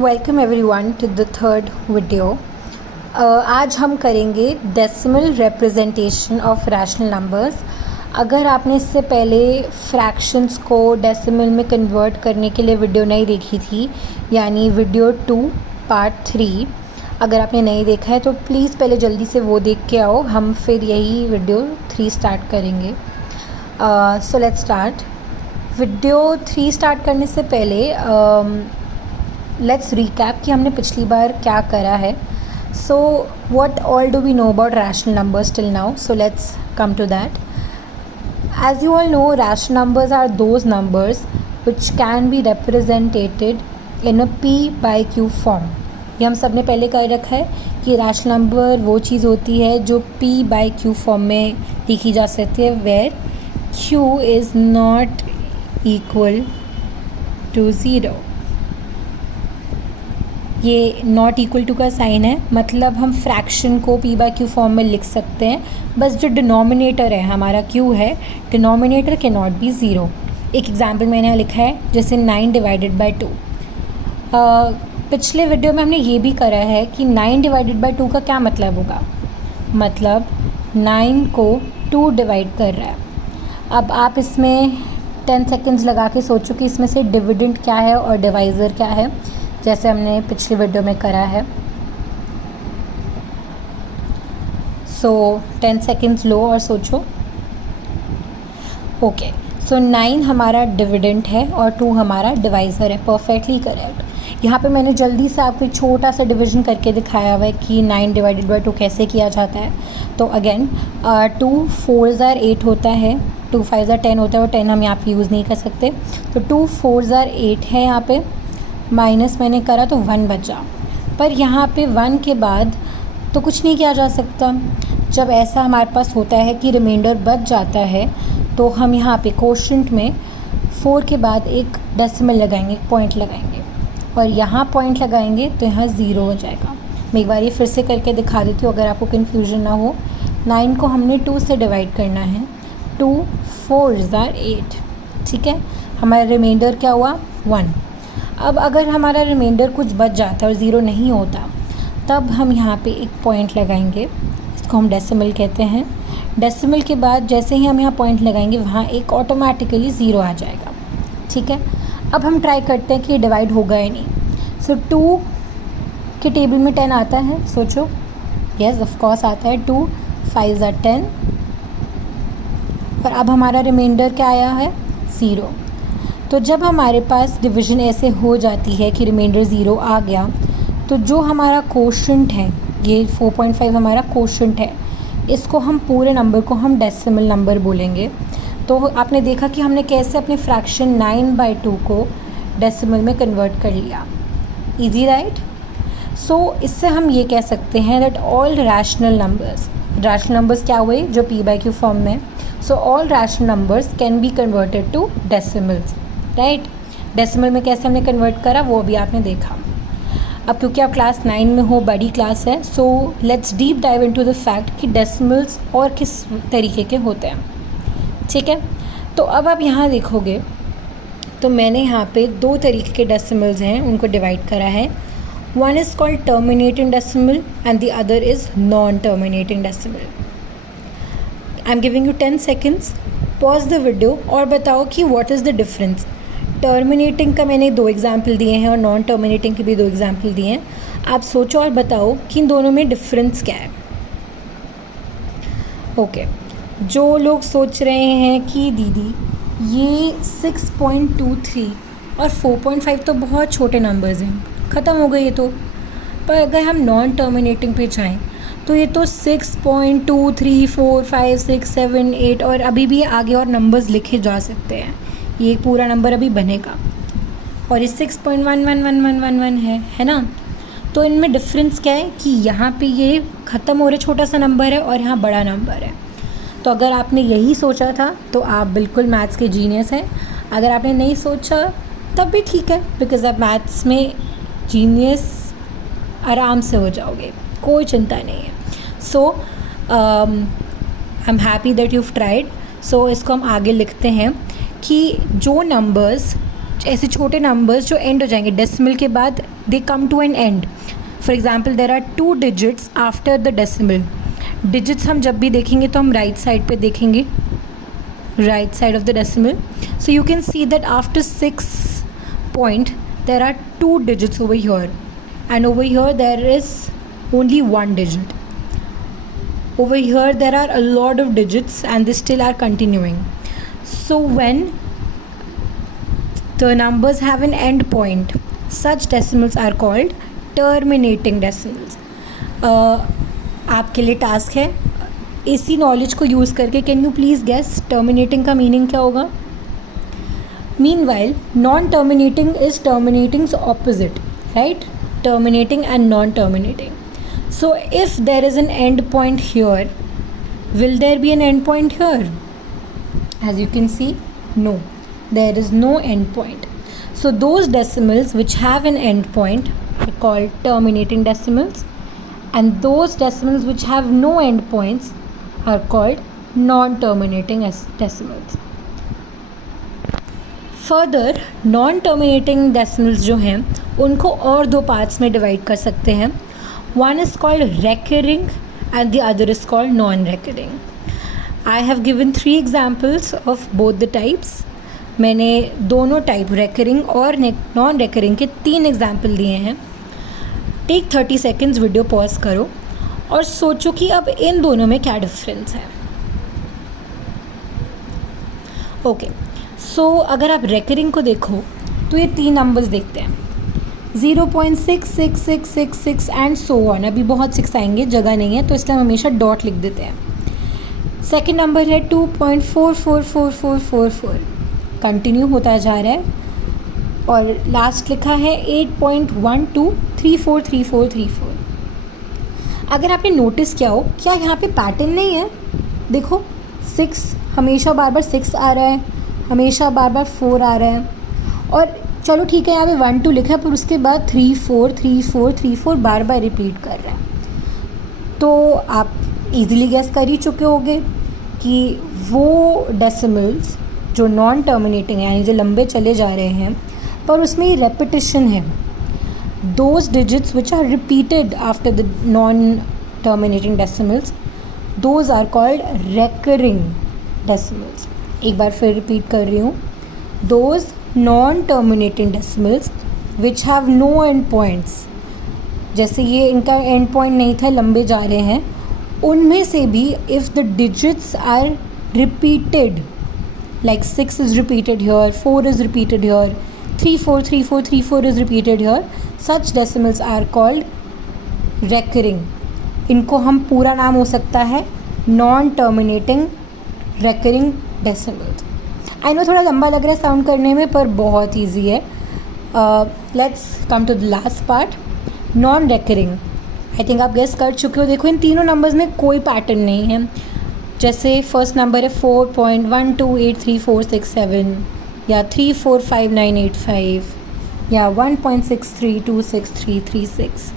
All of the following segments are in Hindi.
Welcome everyone to the third video. आज हम करेंगे decimal representation of rational numbers. अगर आपने इससे पहले फ्रैक्शंस को डेसिमल में कन्वर्ट करने के लिए वीडियो नहीं देखी थी, यानी वीडियो 2 पार्ट 3, अगर आपने नहीं देखा है तो प्लीज़ पहले जल्दी से वो देख के आओ। हम फिर यही वीडियो 3 स्टार्ट करेंगे। So let's start. Video 3 start करने से पहले लेट्स रिकैप कि हमने पिछली बार क्या करा है। So what all do we know about rational numbers till now? So let's come to that. As you all know, rational numbers are those numbers which can be represented in a p by q form. ये हम सब ने पहले कर रखा है कि रैशनल नंबर वो चीज़ होती है जो p by q फॉर्म में लिखी जा सकती है, where q is not equal to 0। ये नॉट इक्वल टू का साइन है, मतलब हम फ्रैक्शन को p by q फॉर्म में लिख सकते हैं, बस जो डिनोमिनेटर है हमारा q है, डिनोमिनेटर कैन नॉट बी 0। एक एग्जांपल मैंने यहाँ लिखा है, जैसे 9 डिवाइडेड बाय 2। पिछले वीडियो में हमने ये भी करा है कि 9 डिवाइडेड बाय 2 का क्या मतलब होगा, मतलब 9 को 2 डिवाइड कर रहा है। अब आप इसमें 10 सेकेंड्स लगा के सोचो कि इसमें से डिविडेंड क्या है और डिवाइज़र क्या है, जैसे हमने पिछले वीडियो में करा है। सो 10 सेकेंड्स लो और सोचो। ओके, सो 9 हमारा डिविडेंड है और 2 हमारा डिवाइज़र है। Perfectly correct. यहाँ पे मैंने जल्दी से आपको छोटा सा डिवीजन करके दिखाया हुआ है कि 9 डिवाइडेड बाय 2 कैसे किया जाता है। तो अगेन 2 4s are 8 होता है, 2 5s are 10 होता है, और 10 हम यहाँ पे यूज़ नहीं कर सकते। तो 2 4s are 8 है, यहाँ पे माइनस मैंने करा तो 1 बचा। पर यहाँ पे 1 के बाद तो कुछ नहीं किया जा सकता। जब ऐसा हमारे पास होता है कि रिमाइंडर बच जाता है, तो हम यहाँ पे कोशेंट में 4 के बाद एक डेसिमल लगाएंगे, एक पॉइंट लगाएंगे, और यहाँ पॉइंट लगाएंगे तो यहाँ 0 हो जाएगा। मैं एक बार ये फिर से करके दिखा देती हूँ अगर आपको कन्फ्यूजन ना हो। 9 को हमने 2 से डिवाइड करना है, 2 4s are 8, ठीक है। हमारा रिमाइंडर क्या हुआ? 1। अब अगर हमारा रिमाइंडर कुछ बच जाता है और 0 नहीं होता, तब हम यहाँ पे एक पॉइंट लगाएंगे, इसको हम डेसिमल कहते हैं। डेसिमल के बाद जैसे ही हम यहाँ पॉइंट लगाएंगे, वहाँ एक ऑटोमेटिकली 0 आ जाएगा, ठीक है। अब हम ट्राई करते हैं कि ये डिवाइड होगा या नहीं। सो 2 के टेबल में 10 आता है, सोचो। यस, ऑफ कोर्स आता है। 2 5s are 10, और अब हमारा रिमाइंडर क्या आया है? 0। तो जब हमारे पास डिवीज़न ऐसे हो जाती है कि रिमाइंडर 0 आ गया, तो जो हमारा कोशेंट है, ये 4.5 हमारा कोशेंट है, इसको हम पूरे नंबर को हम डेसिमल नंबर बोलेंगे। तो आपने देखा कि हमने कैसे अपने फ्रैक्शन 9/2 को डेसिमल में कन्वर्ट कर लिया। Easy, right? सो इससे हम ये कह सकते हैं दैट ऑल रैशनल नंबर्स क्या हुए जो p by q फॉर्म में। So all rational numbers can be converted to decimals, right. Decimal में कैसे हमने कन्वर्ट करा वो भी आपने देखा। अब क्योंकि आप क्लास 9 में हो, बड़ी क्लास है, so let's deep dive into the fact कि डेसिमल्स और किस तरीके के होते हैं, ठीक है। तो अब आप यहाँ देखोगे तो मैंने यहाँ पे 2 तरीके के डेसिमल्स हैं, उनको डिवाइड करा है। One is called terminating decimal and the other is non terminating decimal. I am giving you 10 seconds, pause the video और बताओ कि what is the difference. Terminating का मैंने 2 एग्जाम्पल दिए हैं और नॉन टर्मिनेटिंग के भी 2 एग्जाम्पल दिए हैं। आप सोचो और बताओ कि इन दोनों में डिफरेंस क्या है। ओके, जो लोग सोच रहे हैं कि दीदी ये 6.23 और 4.5 तो बहुत छोटे नंबर्स हैं, ख़त्म हो गए ये तो। पर अगर हम नॉन टर्मिनेटिंग पे जाएँ तो ये तो 6.2 3 4 5 6 7 8 और अभी भी आगे और नंबर्स लिखे जा सकते हैं। ये पूरा नंबर अभी बनेगा, और ये 6.11111 है ना। तो इनमें डिफरेंस क्या है कि यहाँ पे ये ख़त्म हो रहा छोटा सा नंबर है और यहाँ बड़ा नंबर है। तो अगर आपने यही सोचा था तो आप बिल्कुल मैथ्स के जीनियस हैं। अगर आपने नहीं सोचा तब भी ठीक है, बिकॉज़ आप मैथ्स में जीनियस आराम से हो जाओगे, कोई चिंता नहीं है। So I am happy that you've tried. So इसको हम आगे लिखते हैं कि जो नंबर्स ऐसे छोटे नंबर्स जो एंड हो जाएंगे डेसिमल के बाद, they come to an end. For example there are 2 digits after the decimal. Digits हम जब भी देखेंगे तो हम राइट साइड पे देखेंगे, right side of the decimal. So you can see that after 6 point there are 2 digits over here, and over here there is only 1 digit. Over here there are a lot of digits and they still are continuing. So when the numbers have an end point, such decimals are called terminating decimals. आपके लिए टास्क है, इसी नॉलेज को यूज़ करके can you please guess terminating का मीनिंग क्या होगा. Meanwhile, non-terminating is terminating's opposite, right? Terminating and non-terminating. So if there is an end point here, will there be an end point here? As you can see, no. There is no end point. So those decimals which have an end point are called terminating decimals, and those decimals which have no end points are called non-terminating decimals. Further non terminating decimals जो हैं उनको और 2 पार्ट्स में डिवाइड कर सकते हैं. One is called recurring and the other is called non recurring. I have given 3 examples of both the types. मैंने दोनों टाइप रेकरिंग और नॉन रेकरिंग के 3 एग्जाम्पल दिए हैं. टेक 30 सेकेंड्स, वीडियो पॉज करो और सोचो कि अब इन दोनों में क्या डिफरेंस है. ओके, सो अगर आप रेकरिंग को देखो तो ये 3 नंबर्स देखते हैं, 0.66666 एंड सो ऑन. अभी बहुत 6 आएंगे, जगह नहीं है तो इसलिए हम हमेशा डॉट लिख देते हैं. सेकेंड नंबर है 2.444444, कंटिन्यू होता जा रहा है. और लास्ट लिखा है 8.12343434. अगर आपने नोटिस किया हो, क्या यहाँ पे पैटर्न नहीं है? देखो 6 हमेशा बार बार 6 आ रहा है, हमेशा बार बार 4 आ रहा है. और चलो ठीक है, यहाँ पे 1 2 लिखा है पर उसके बाद 3 4 3 4 3 4 बार बार रिपीट कर रहा है. तो आप इजीली गेस कर ही चुके होंगे कि वो डेसिमल्स जो नॉन टर्मिनेटिंग है, यानी जो लंबे चले जा रहे हैं पर उसमें ही रेपिटिशन है. Those digits which are repeated after the non terminating decimals, those are called recurring decimals. एक बार फिर रिपीट कर रही हूँ, those non terminating decimals which have no end points, जैसे ये इनका एंड पॉइंट नहीं था, लंबे जा रहे हैं, उनमें से भी if the digits are repeated, like 6 is repeated here, 4 is repeated here, 3 4 3 4 3 4 is repeated here, such decimals are called recurring. इनको हम पूरा नाम हो सकता है non terminating recurring decimals. I know थोड़ा लंबा लग रहा है साउंड करने में, पर बहुत ईजी है. Let's come to the last part, non recurring. I think आप गेस कर चुके हो. देखो इन तीनों नंबर्स में कोई पैटर्न नहीं है. जैसे फर्स्ट नंबर है 4.12834667 या 345985 या 1.63263336.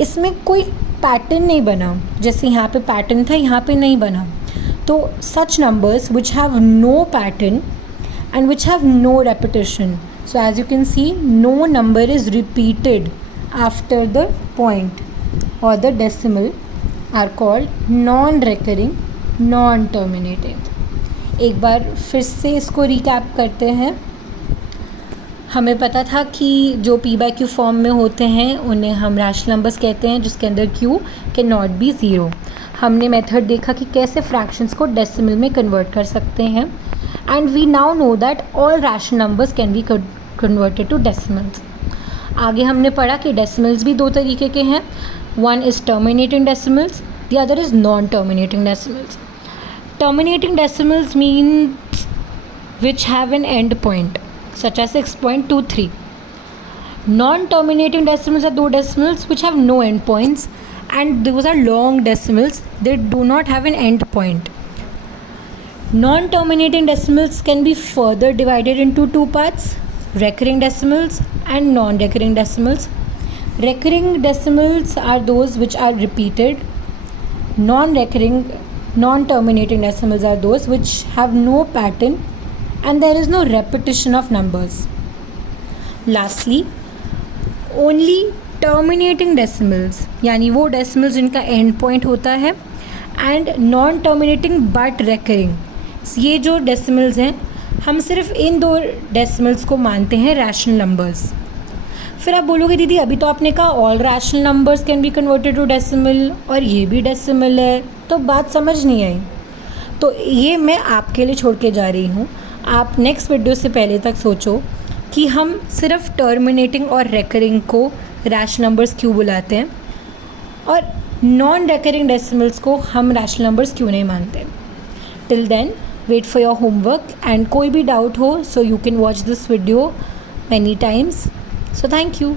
इसमें कोई पैटर्न नहीं बना. जैसे यहाँ पे पैटर्न था, यहाँ पे नहीं बना. तो such numbers which have no pattern and which have no repetition, so as you can see, no number is repeated after the point or the decimal, are called non-recurring, non-terminating. एक बार फिर से इसको रिकैप करते हैं. हमें पता था कि जो p/q फॉर्म में होते हैं उन्हें हम रैशनल नंबर्स कहते हैं, जिसके अंदर q कैन नॉट बी 0. हमने मेथड देखा कि कैसे फ्रैक्शंस को डेसिमल में कन्वर्ट कर सकते हैं, and we now know that all rational numbers can be converted to decimals. आगे हमने पढ़ा कि डेसिमल्स भी 2 तरीके के हैं. One is terminating decimals, the other is non terminating decimals. Terminating decimals means which have an and point such as 6.23. Non-terminating decimals are those decimals which have no end points, and those are long decimals. They do not have an end point. Non-terminating decimals can be further divided into 2 parts: recurring decimals and non-recurring decimals. Recurring decimals are those which are repeated. Non-terminating decimals are those which have no pattern and there is no repetition of numbers. Lastly only terminating decimals, यानी वो डेसिमल्स जिनका एंड पॉइंट होता है, and non terminating but recurring, ये जो डेसिमल्स हैं हम सिर्फ इन दो डेसिमल्स को मानते हैं रैशनल नंबर्स। फिर आप बोलोगे दीदी अभी तो आपने कहा all rational numbers can be converted to decimal और ये भी डेसिमल है, तो बात समझ नहीं आई। तो ये मैं आपके लिए छोड़ के जा रही हूँ। आप नेक्स्ट वीडियो से पहले तक सोचो कि हम सिर्फ टर्मिनेटिंग और रेकरिंग को रैशनल नंबर्स क्यों बुलाते हैं और नॉन रेकरिंग डेसिमल्स को हम रैशनल नंबर्स क्यों नहीं मानते। Till then wait for your homework, and कोई भी डाउट हो so you can watch this video many times. So thank you.